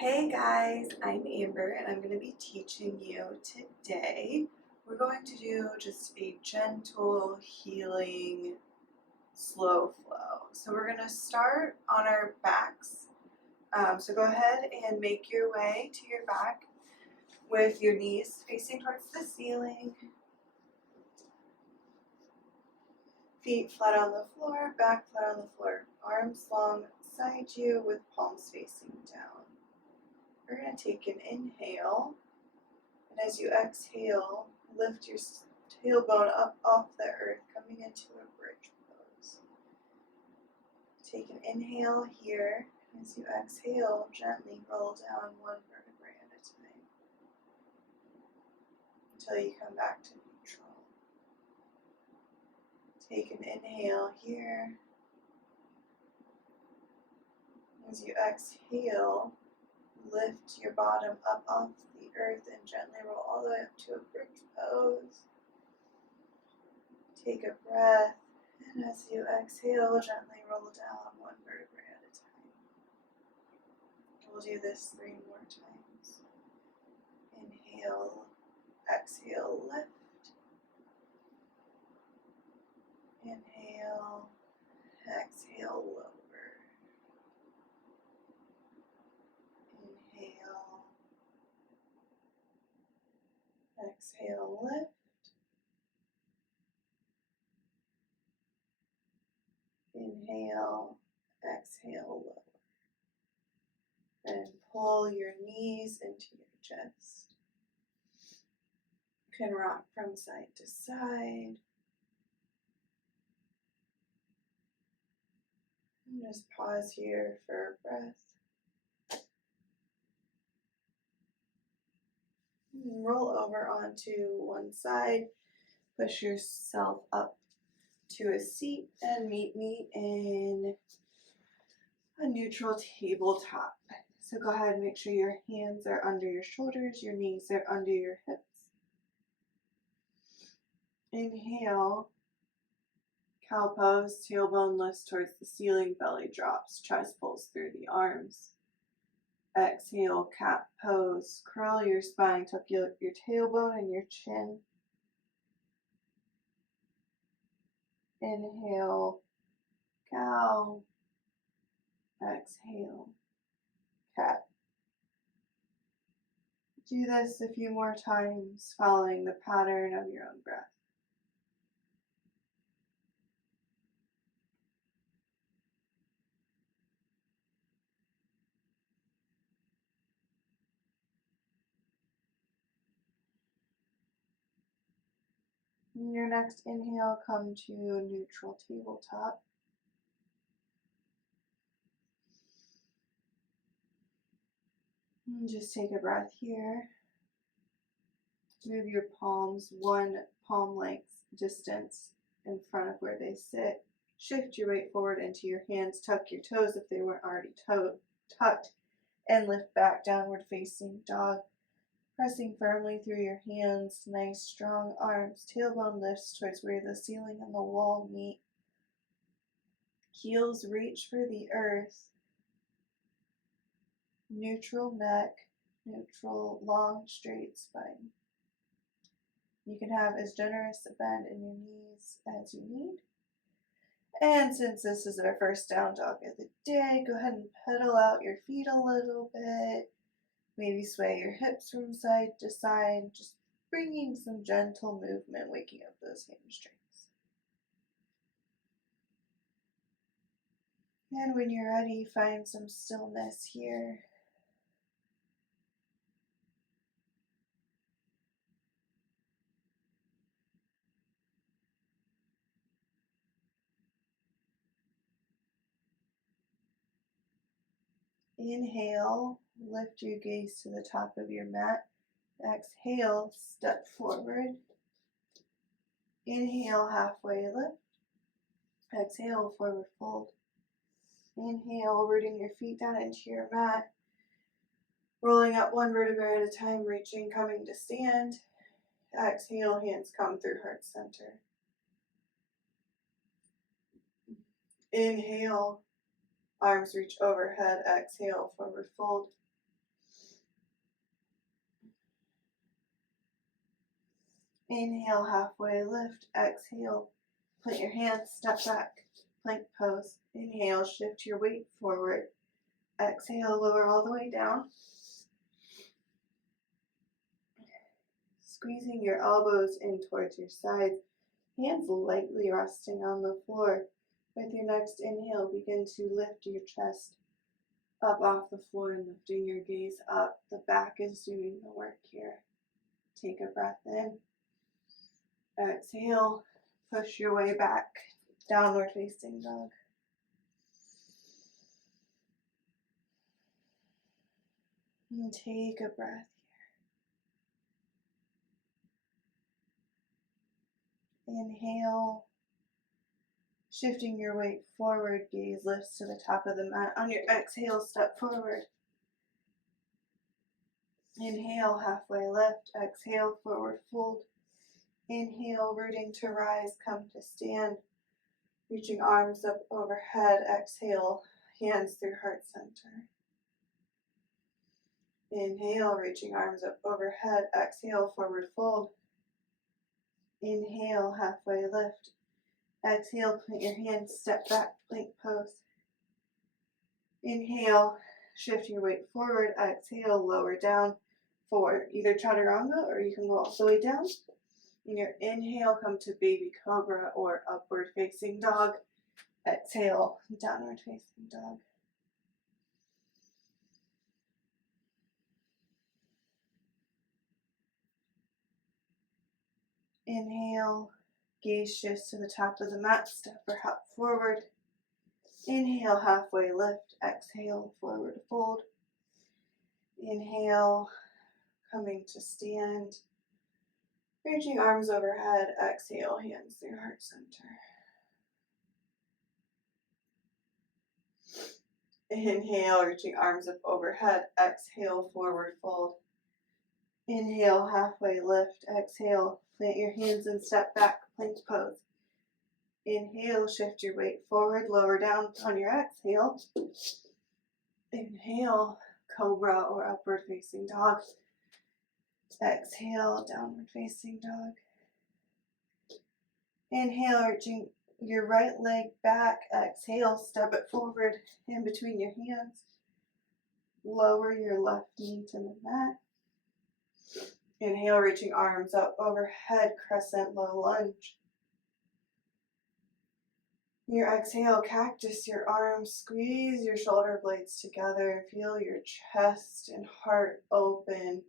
Hey guys, I'm Amber and I'm going to be teaching you today. We're going to do just a gentle, healing, slow flow. So we're going to start on our backs. So go ahead and make your way to your back with your knees facing towards the ceiling, feet flat on the floor, back flat on the floor, arms long side you with palms facing down. We're going to take an inhale. And as you exhale, lift your tailbone up off the earth, coming into a bridge pose. Take an inhale here. As you exhale, gently roll down one vertebrae at a time until you come back to neutral. Take an inhale here. As you exhale, lift your bottom up off the earth and gently roll all the way up to a bridge pose. Take a breath, and as you exhale, gently roll down one vertebrae at a time. We'll do this 3 more times. Inhale, exhale, lift. Inhale, exhale, lower. Inhale, exhale, lift. Inhale, exhale, lower. And pull your knees into your chest. You can rock from side to side. And just pause here for a breath. And roll over onto one side. Push yourself up to a seat and meet me in a neutral tabletop. So go ahead and make sure your hands are under your shoulders, your knees are under your hips. Inhale, cow pose, tailbone lifts towards the ceiling, belly drops, chest pulls through the arms. Exhale, cat pose, curl your spine, tuck your tailbone and your chin. Inhale, cow. Exhale, cat. Do this a few more times, following the pattern of your own breath. In your next inhale, come to neutral tabletop. And just take a breath here. Move your palms 1 palm length distance in front of where they sit. Shift your weight forward into your hands. Tuck your toes if they weren't already tucked. And lift back, downward facing dog. Pressing firmly through your hands, nice strong arms. Tailbone lifts towards where the ceiling and the wall meet. Heels reach for the earth. Neutral neck, neutral long straight spine. You can have as generous a bend in your knees as you need. And since this is our first down dog of the day, go ahead and pedal out your feet a little bit. Maybe sway your hips from side to side, just bringing some gentle movement, waking up those hamstrings. And when you're ready, find some stillness here. Inhale, lift your gaze to the top of your mat. Exhale, step forward. Inhale, halfway lift. Exhale, forward fold. Inhale, rooting your feet down into your mat. Rolling up 1 vertebrae at a time, reaching, coming to stand. Exhale, hands come through heart center. Inhale, arms reach overhead. Exhale, forward fold. Inhale, halfway lift. Exhale, plant your hands, step back, plank pose. Inhale, shift your weight forward. Exhale, lower all the way down. Squeezing your elbows in towards your sides, hands lightly resting on the floor. With your next inhale, begin to lift your chest up off the floor and lifting your gaze up. The back is doing the work here. Take a breath in. Exhale, push your way back, downward facing dog. And take a breath here. Inhale, shifting your weight forward, gaze lifts to the top of the mat. On your exhale, step forward. Inhale, halfway lift. Exhale, forward fold. Inhale, rooting to rise, come to stand. Reaching arms up overhead. Exhale, hands through heart center. Inhale, reaching arms up overhead. Exhale, forward fold. Inhale, halfway lift. Exhale, plant your hands, step back, plank pose. Inhale, shift your weight forward. Exhale, lower down for either chaturanga or you can go all the way down. In your inhale, come to baby cobra or upward facing dog. Exhale, downward facing dog. Inhale, gaze shifts to the top of the mat, step or hop forward. Inhale, halfway lift. Exhale, forward fold. Inhale, coming to stand. Reaching arms overhead. Exhale, hands through heart center. Inhale, reaching arms up overhead. Exhale, forward fold. Inhale, halfway lift. Exhale, plant your hands and step back, plank pose. Inhale, shift your weight forward, lower down on your exhale. Inhale, cobra or upward facing dog. Exhale, downward facing dog. Inhale, reaching your right leg back. Exhale, step it forward in between your hands. Lower your left knee to the mat. Inhale, reaching arms up overhead, crescent low lunge. Your exhale, cactus your arms, squeeze your shoulder blades together, feel your chest and heart open.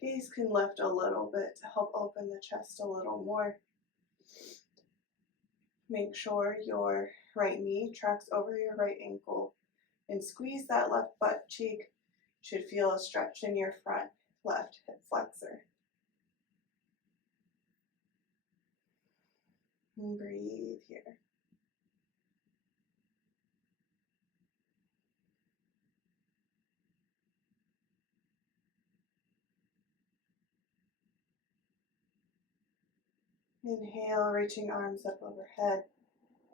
Gaze can lift a little bit to help open the chest a little more. Make sure your right knee tracks over your right ankle and squeeze that left butt cheek. Should feel a stretch in your front left hip flexor. And breathe here. Inhale, reaching arms up overhead.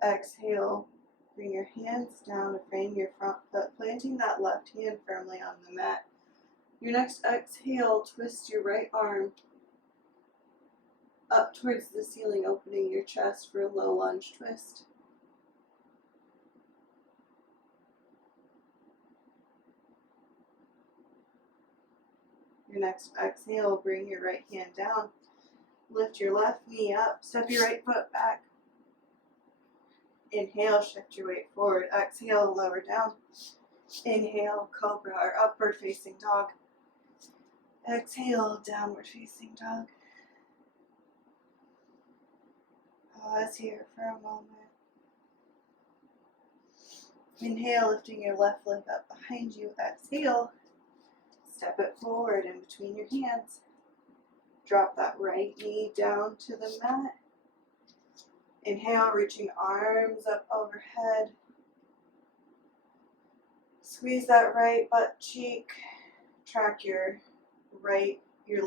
Exhale, bring your hands down to frame your front foot, planting that left hand firmly on the mat. Your next exhale, twist your right arm up towards the ceiling, opening your chest for a low lunge twist. Your next exhale, bring your right hand down. Lift your left knee up, step your right foot back. Inhale, shift your weight forward. Exhale, lower down. Inhale, cobra or upward facing dog. Exhale, downward facing dog. Pause here for a moment. Inhale, lifting your left leg up behind you. Exhale, step it forward in between your hands. Drop that right knee down to the mat. Inhale, reaching arms up overhead. Squeeze that right butt cheek. Track your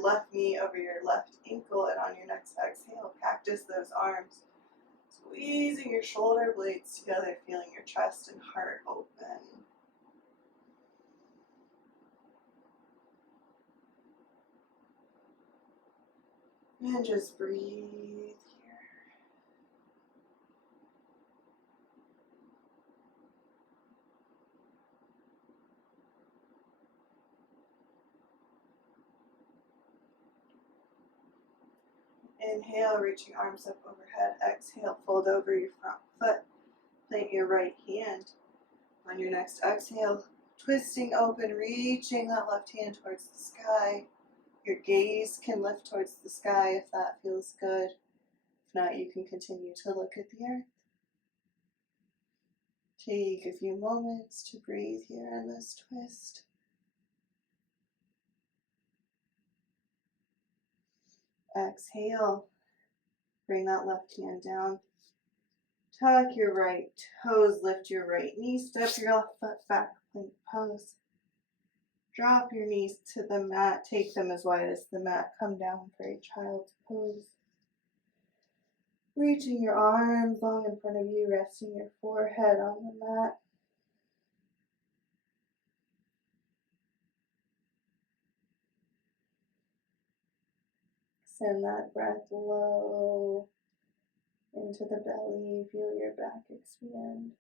left knee over your left ankle, and on your next exhale, cactus those arms. Squeezing your shoulder blades together, feeling your chest and heart open. And just breathe here. Inhale, reaching arms up overhead. Exhale, fold over your front foot. Plant your right hand. On your next exhale, twisting open, reaching that left hand towards the sky. Your gaze can lift towards the sky if that feels good. If not, you can continue to look at the earth. Take a few moments to breathe here in this twist. Exhale. Bring that left hand down. Tuck your right toes, lift your right knee, step your left foot back, plank pose. Drop your knees to the mat, take them as wide as the mat, come down for a child's pose. Reaching your arms long in front of you, resting your forehead on the mat. Send that breath low into the belly, feel your back expand.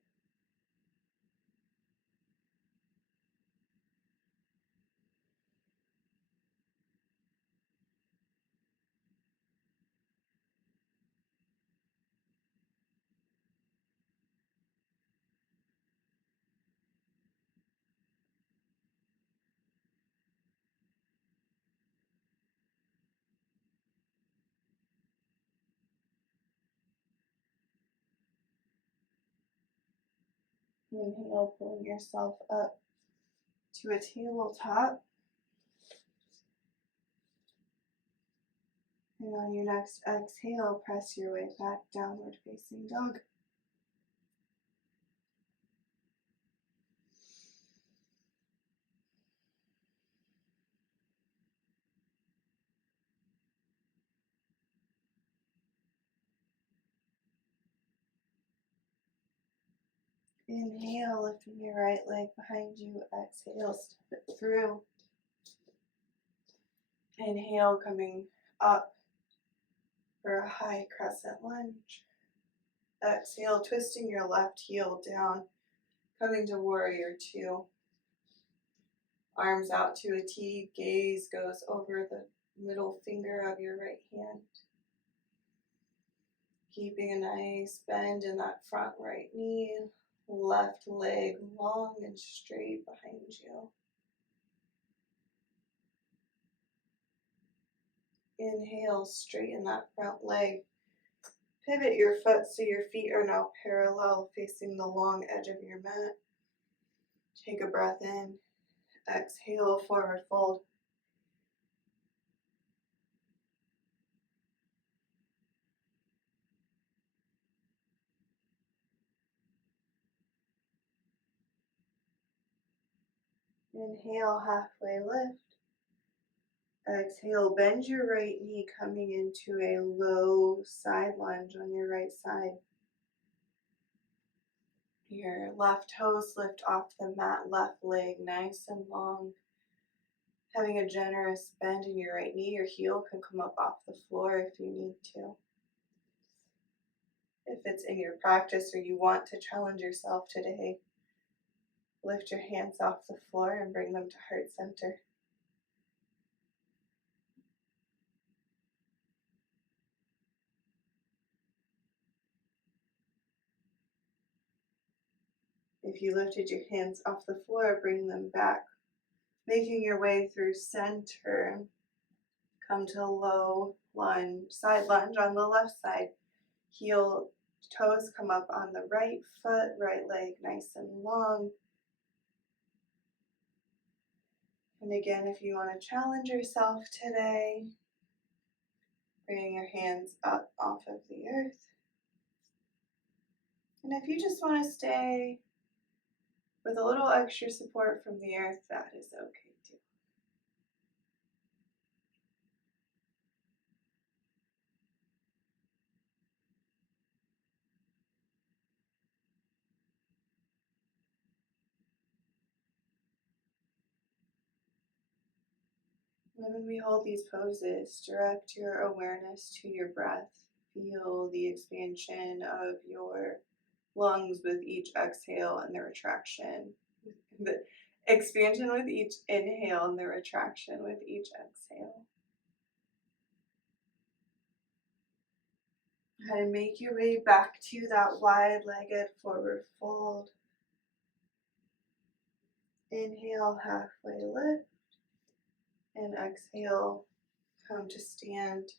Inhale, pulling yourself up to a tabletop. And on your next exhale, press your way back, downward facing dog. Inhale, lifting your right leg behind you. Exhale, step it through. Inhale, coming up for a high crescent lunge. Exhale, twisting your left heel down, coming to warrior two. Arms out to a T, gaze goes over the middle finger of your right hand. Keeping a nice bend in that front right knee, left leg long and straight behind you. Inhale, straighten that front leg. Pivot your foot so your feet are now parallel, facing the long edge of your mat. Take a breath in. Exhale, forward fold. Inhale, halfway lift. Exhale, bend your right knee, coming into a low side lunge on your right side. Your left toes lift off the mat, left leg nice and long. Having a generous bend in your right knee, your heel can come up off the floor if you need to. If it's in your practice or you want to challenge yourself today, lift your hands off the floor and bring them to heart center. If you lifted your hands off the floor, bring them back, making your way through center. Come to low lunge, side lunge on the left side. Heel, toes come up on the right foot, right leg nice and long. And again, if you want to challenge yourself today, bring your hands up off of the earth. And if you just want to stay with a little extra support from the earth, that is okay too. And when we hold these poses, direct your awareness to your breath. Feel the expansion of your lungs with each exhale and the retraction. The expansion with each inhale and the retraction with each exhale. And make your way back to that wide-legged forward fold. Inhale, halfway lift, and exhale, come to stand.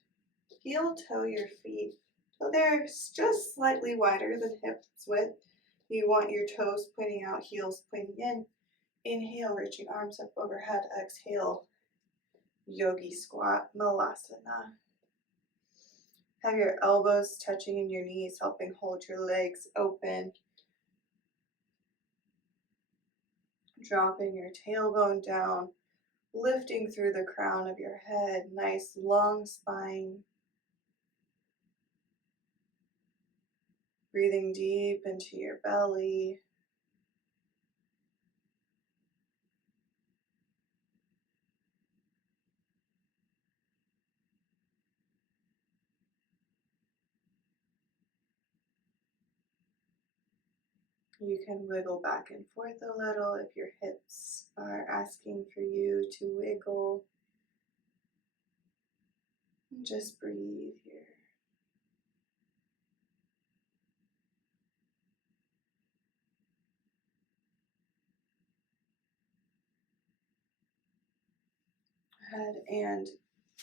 Heel toe your feet so they're just slightly wider than hips width. You want your toes pointing out, heels pointing in. Inhale, reaching arms up overhead. Exhale, yogi squat, malasana. Have your elbows touching in your knees, helping hold your legs open. Dropping your tailbone down, lifting through the crown of your head. Nice long spine. Breathing deep into your belly. You can wiggle back and forth a little if your hips are asking for you to wiggle. And just breathe here. Head and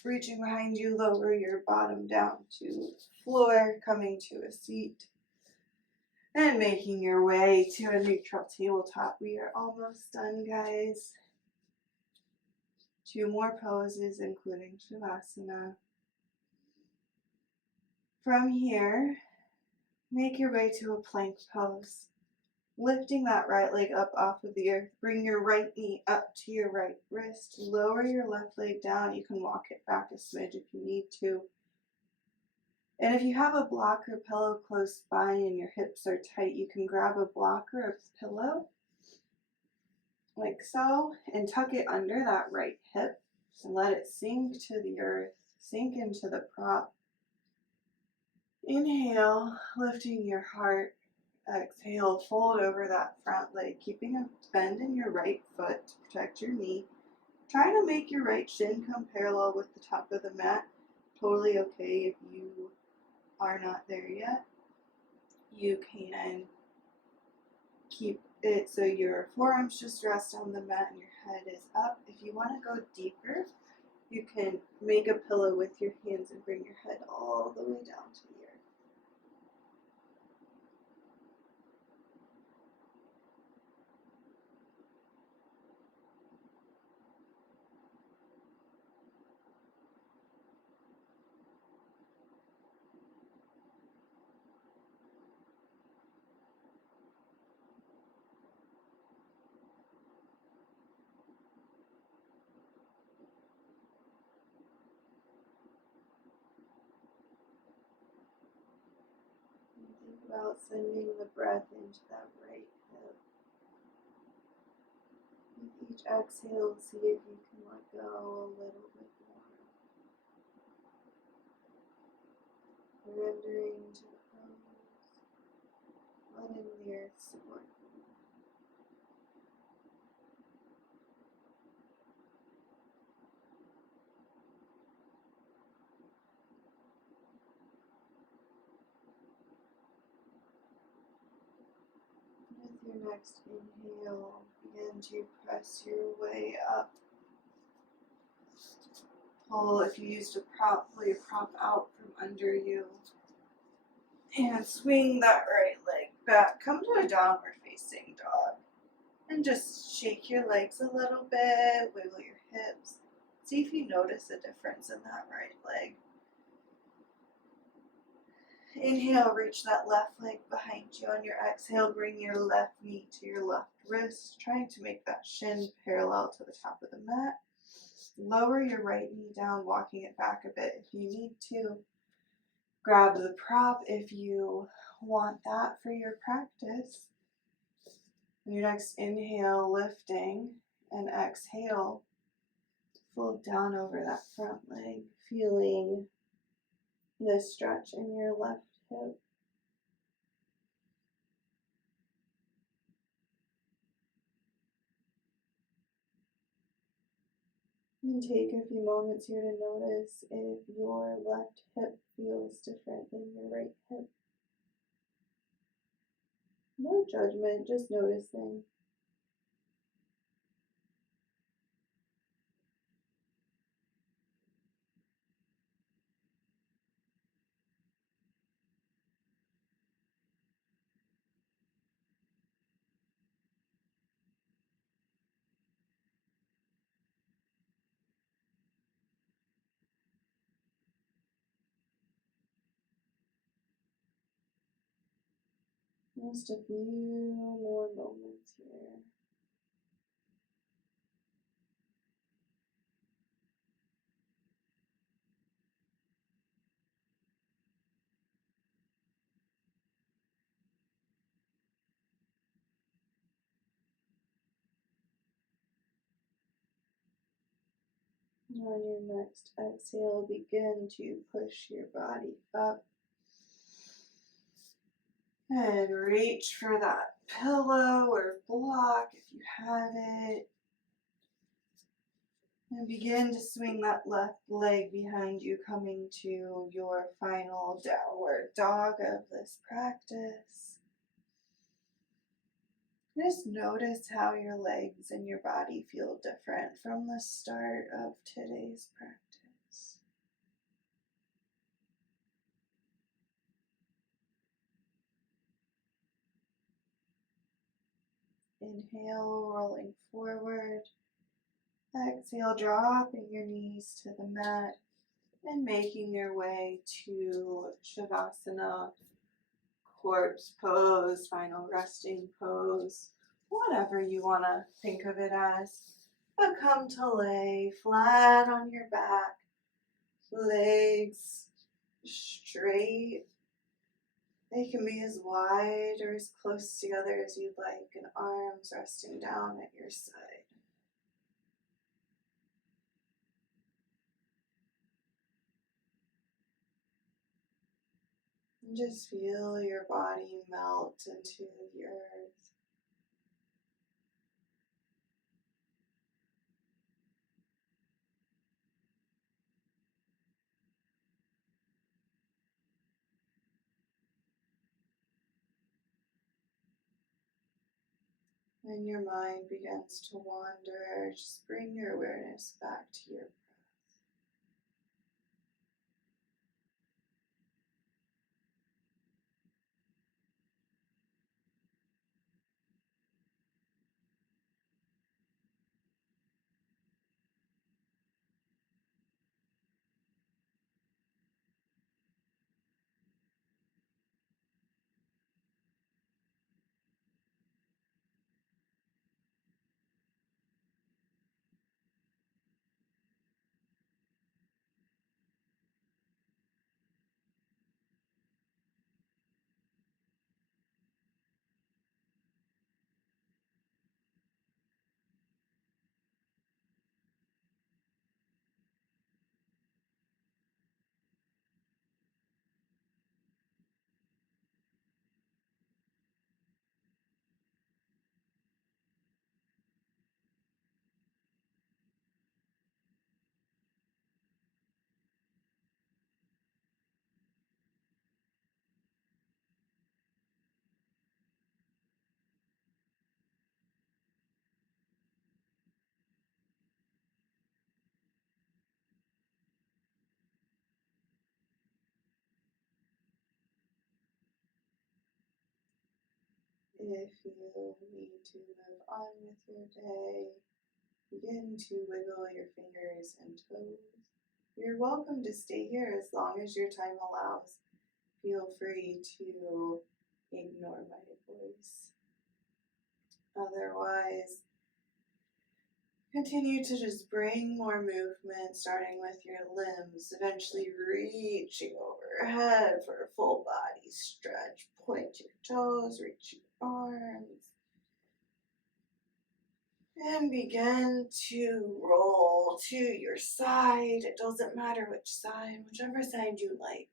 reaching behind you, lower your bottom down to floor, coming to a seat. And making your way to a neutral tabletop. We are almost done, guys. 2 more poses, including Shavasana. From here, make your way to a plank pose. Lifting that right leg up off of the earth. Bring your right knee up to your right wrist. Lower your left leg down. You can walk it back a smidge if you need to. And if you have a block or pillow close by and your hips are tight, you can grab a block or a pillow, like so, and tuck it under that right hip and let it sink to the earth, sink into the prop. Inhale, lifting your heart. Exhale, fold over that front leg, keeping a bend in your right foot to protect your knee. Try to make your right shin come parallel with the top of the mat. Totally okay if you are not there yet. You can keep it so your forearms just rest on the mat and your head is up. If you want to go deeper, you can make a pillow with your hands and bring your head all the way down to the earth. Think about sending the breath into that right hip. With each exhale, see if you can let go a little bit more. Surrendering to the pose, letting the earth support you. With your next inhale, begin to press your way up. Pull, if you used a prop, pull your prop out from under you. And swing that right leg back. Come to a downward facing dog. And just shake your legs a little bit, wiggle your hips. See if you notice a difference in that right leg. Inhale, reach that left leg behind you. On your exhale, bring your left knee to your left wrist, trying to make that shin parallel to the top of the mat. Lower your right knee down, walking it back a bit if you need to. Grab the prop if you want that for your practice. On your next inhale, lifting, and exhale, Fold down over that front leg, feeling the stretch in your left hip. And take a few moments here to notice if your left hip feels different than your right hip. No judgment, just noticing. Just a few more moments here. On your next exhale, begin to push your body up and reach for that pillow or block if you have it. And begin to swing that left leg behind you, coming to your final downward dog of this practice. Just notice how your legs and your body feel different from the start of today's practice. Inhale, rolling forward. Exhale, dropping your knees to the mat and making your way to Shavasana, corpse pose, final resting pose, whatever you want to think of it as. But come to lay flat on your back, legs straight. They can be as wide or as close together as you'd like, and arms resting down at your side. And just feel your body melt into the earth. When your mind begins to wander, just bring your awareness back to your breath. If you need to move on with your day, begin to wiggle your fingers and toes. You're welcome to stay here as long as your time allows. Feel free to ignore my voice. Otherwise, continue to just bring more movement, starting with your limbs, eventually reaching overhead for a full body stretch. Point your toes, reach your arms. And begin to roll to your side. It doesn't matter which side, whichever side you like.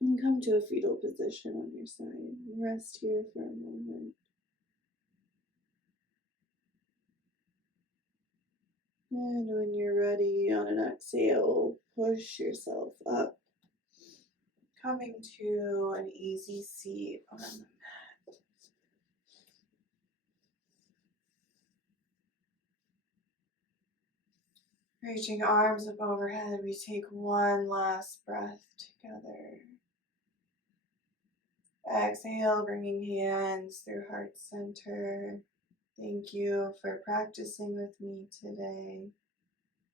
And come to a fetal position on your side. Rest here for a moment. And when you're ready, on an exhale, push yourself up, coming to an easy seat on the mat. Reaching arms up overhead, we take one last breath together. Exhale, bringing hands through heart center. Thank you for practicing with me today.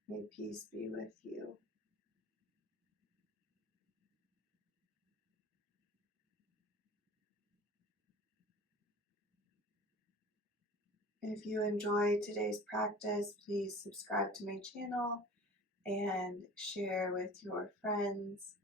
May peace be with you. If you enjoyed today's practice, please subscribe to my channel and share with your friends.